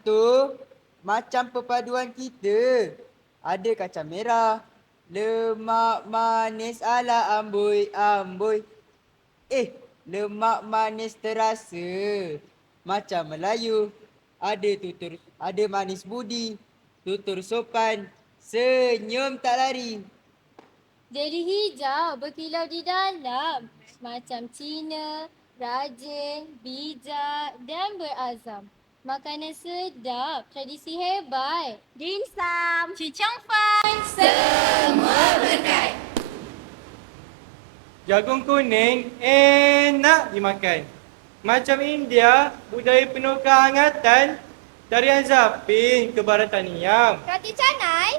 tu macam perpaduan kita. Ada kacang merah, lemak manis ala amboi amboi. Eh, lemak manis terasa. Macam Melayu. Ada tutur, ada manis budi, tutur sopan, senyum tak lari. Jadi hijau berkilau di dalam. Macam Cina, rajin, bijak dan berazam. Makanan sedap, tradisi hebat. Dimsum, cicang fan, Jagung kuning enak dimakan. Macam India, budaya penuh kehangatan. Tarian Zapin ke Barataniam. Roti canai,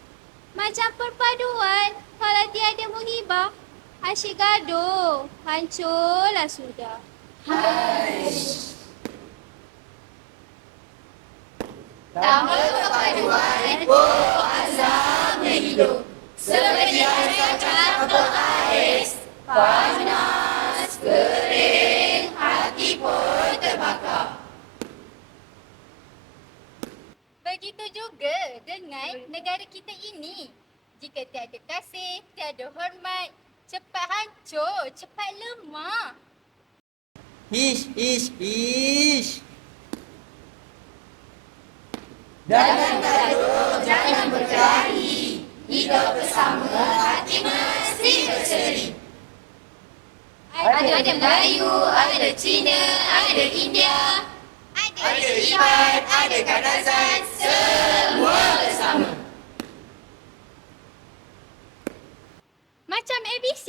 Macam perpaduan kalau tiada muhibah. Asyik gaduh, hancurlah sudah. Tambah perpaduan, oh azam hidup. Seperti kacang atau ais, panas, kering, hati pun terbakar. Begitu juga dengan negara kita ini. Jika tiada kasih, tiada hormat, cepat hancur, cepat lemah. Ish, ish, ish. Ada, ada Melayu, ada Cina, ada India, ada, Iman, ada Kadazan, semua bersama. Macam ABC,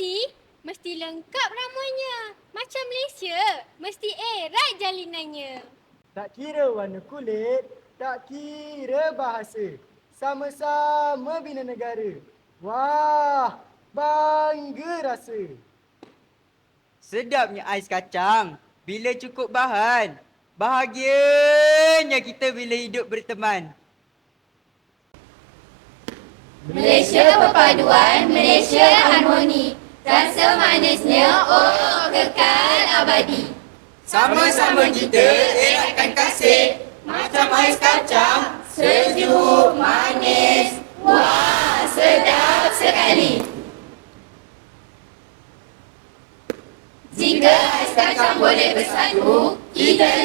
mesti lengkap ramuannya. Macam Malaysia, mesti erat jalinannya. Tak kira warna kulit, tak kira bahasa. Sama-sama bina negara. Wah, bangga rasa. Sedapnya ais kacang bila cukup bahan. Bahagianya kita bila hidup berteman. Malaysia perpaduan, Malaysia harmoni. Rasa manisnya, oh kekal abadi. Sama-sama kita eratkan kasih macam ais kacang sejuk, manis. Wah, sedap sekali. Jika ais kacang boleh bersatu, kita